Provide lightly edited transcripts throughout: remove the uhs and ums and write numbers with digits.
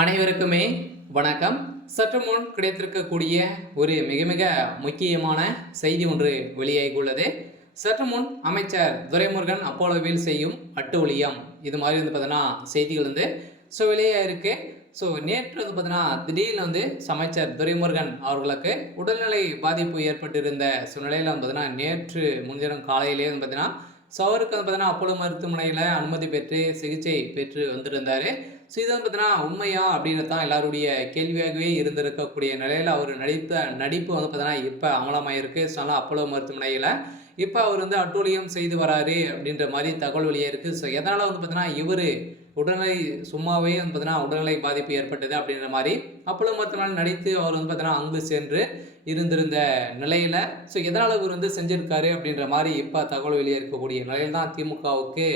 அனைவருக்குமே வணக்கம். சற்று முன் கிடைத்திருக்கக்கூடிய ஒரு மிக மிக முக்கியமான செய்தி ஒன்று வெளியாகியுள்ளது. சற்று முன் அமைச்சர் துரைமுருகன் அப்போலோவில் செய்யும் அட்டூழியம், இது மாதிரி பார்த்தீங்கன்னா செய்திகள் வெளியாக இருக்கு. நேற்று பார்த்தீங்கன்னா திடீர்னு அமைச்சர் துரைமுருகன் அவர்களுக்கு உடல்நிலை பாதிப்பு ஏற்பட்டிருந்த சூழ்நிலையில் பார்த்தீங்கன்னா நேற்று முன்தினம் காலையிலே பார்த்தீங்கன்னா அவருக்கு பார்த்தீங்கன்னா அப்போலோ மருத்துவமனையில் அனுமதி பெற்று சிகிச்சை பெற்று வந்திருந்தார். இது பார்த்தீங்கன்னா உண்மையா அப்படின்னு தான் எல்லாருடைய கேள்வியாகவே இருந்திருக்கக்கூடிய நிலையில் அவர் நடித்த நடிப்பு பார்த்தீங்கன்னா இப்போ அமலமாயிருக்கு. அப்போலோ மருத்துவமனையில் இப்போ அவர் அட்டூழியம் செய்து வராரு அப்படின்ற மாதிரி தகவல் வெளியே இருக்குது. எதனால் பார்த்தீங்கன்னா இவர் உடல்நிலை சும்மாவே பார்த்தீங்கன்னா உடல்நிலை பாதிப்பு ஏற்பட்டது அப்படின்ற மாதிரி அப்போலோ மருத்துவமனையில் நடித்து அவர் பார்த்தீங்கன்னா அங்கு சென்று இருந்திருந்த நிலையில் எதனால் இவர் செஞ்சிருக்காரு அப்படின்ற மாதிரி இப்போ தகவல் வெளியே இருக்கக்கூடிய நிலையில் தான் திமுகவுக்கு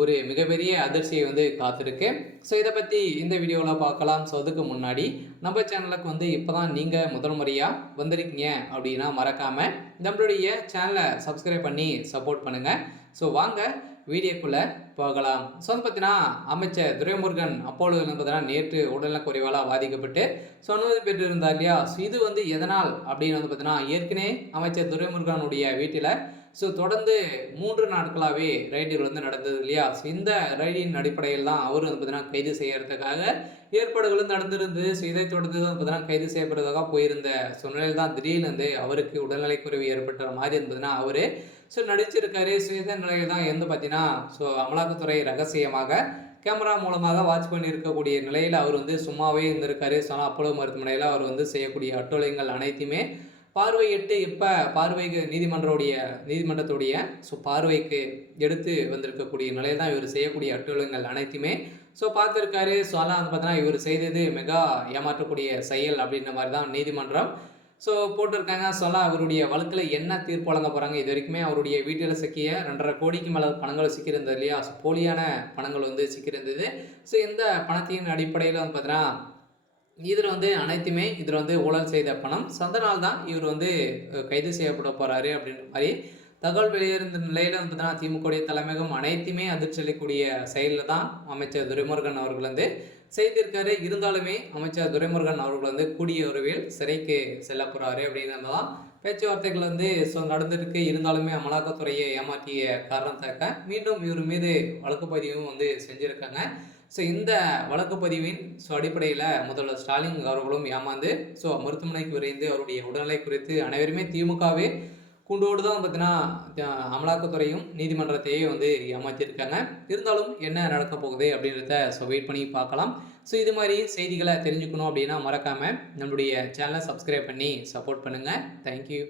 ஒரு மிகப்பெரிய அதிர்ச்சியை காத்திருக்கு. இதை பற்றி இந்த வீடியோவில் பார்க்கலாம். அதுக்கு முன்னாடி நம்ம சேனலுக்கு இப்போ தான் நீங்கள் முதல் முறையாக வந்திருக்கீங்க அப்படின்னா மறக்காமல் நம்மளுடைய சேனலை சப்ஸ்கிரைப் பண்ணி சப்போர்ட் பண்ணுங்கள். வாங்க வீடியோக்குள்ளே போகலாம். பார்த்தீங்கன்னா அமைச்சர் துரைமுருகன் அப்போலோவில் பார்த்தீங்கன்னா நேற்று உடல்நல குறைவால் பாதிக்கப்பட்டு அனுமதி பெற்றிருந்தார் இல்லையா. இது எதனால் அப்படின்னு பார்த்தீங்கன்னா ஏற்கனவே அமைச்சர் துரைமுருகனுடைய வீட்டில் தொடர்ந்து 3 நாட்களாகவே ரைடுகள் நடந்தது இல்லையா. இந்த ரைடின் அடிப்படையில் தான் அவர் பார்த்தீங்கன்னா கைது செய்யறதுக்காக ஏற்பாடுகளும் நடந்திருந்தது. இதை தொடர்ந்து தான் பார்த்தீங்கன்னா கைது செய்யப்படுறதாக போயிருந்த சூழ்நிலையில் தான் திடீர்னு அவருக்கு உடல்நலைக்குறைவு ஏற்பட்ட மாதிரி பார்த்தீங்கன்னா அவர் நடிச்சிருக்காரு. இந்த நிலையில் தான் பார்த்தீங்கன்னா அமலாக்கத்துறை ரகசியமாக கேமரா மூலமாக வாட்ச் பண்ணி இருக்கக்கூடிய நிலையில் அவர் சும்மாவே இருந்திருக்காரு. அப்போலோ மருத்துவமனையில் அவர் செய்யக்கூடிய அட்டூழியங்கள் அனைத்துமே பார்வையிட்டு இப்போ பார்வைக்கு நீதிமன்றத்துடைய பார்வைக்கு எடுத்து வந்திருக்கக்கூடிய நிலையில் தான் இவர் செய்யக்கூடிய அட்டூழியங்கள் அனைத்துமே பார்த்துருக்காரு. அதெல்லாம் பார்த்தீங்கன்னா இவர் செய்தது மிக ஏமாற்றக்கூடிய செயல் அப்படின்ற மாதிரி தான் நீதிமன்றம் போட்டிருக்காங்க. அவருடைய வழக்கில் என்ன தீர்ப்பு வழங்க போகிறாங்க. இது வரைக்குமே அவருடைய வீட்டில் சிக்கிய 2.5 கோடிக்கு மேலே பணங்கள் சிக்கியிருந்தது இல்லையா. போலியான பணங்கள் சிக்கியிருந்தது. இந்த பணத்தின் அடிப்படையில் பார்த்தீங்கன்னா இதில் அனைத்துமே இதில் ஊழல் செய்த பணம். அதனால் தான் இவர் கைது செய்யப்பட போகிறாரு அப்படின்ற மாதிரி தகவல் வெளியிருந்த நிலையில் பார்த்தீங்கன்னா திமுகவுடைய தலைமையகம் அனைத்துமே அதிர்ச்சி அளிக்கக்கூடிய செயலில் தான் அமைச்சர் துரைமுருகன் அவர்கள் செய்திருக்காரு. இருந்தாலுமே அமைச்சர் துரைமுருகன் அவர்கள் கூடிய உறவில் சிறைக்கு செல்ல போகிறாரு அப்படிங்கிறது தான் பேச்சுவார்த்தைகள் நடந்திருக்கு. இருந்தாலுமே அமலாக்கத்துறையை ஏமாற்றிய காரணத்தாக்க மீண்டும் இவர் மீது வழக்கு பதிவும் செஞ்சுருக்காங்க. இந்த வழக்கு பதிவின் அடிப்படையில் முதல்வர் ஸ்டாலின் அவர்களும் ஏமாந்து மருத்துவமனைக்கு விரைந்து அவருடைய உடல்நிலை குறித்து அனைவருமே திமுகவே கூண்டோடு தான் பார்த்தீங்கன்னா அமலாக்கத்துறையும் நீதிமன்றத்தையே ஏமாற்றியிருக்காங்க. இருந்தாலும் என்ன நடக்க போகுது அப்படின்றத வெயிட் பண்ணி பார்க்கலாம். இது மாதிரி செய்திகளை தெரிஞ்சுக்கணும் அப்படின்னா மறக்காமல் நம்மளுடைய சேனலை சப்ஸ்கிரைப் பண்ணி சப்போர்ட் பண்ணுங்கள். தேங்க்யூ.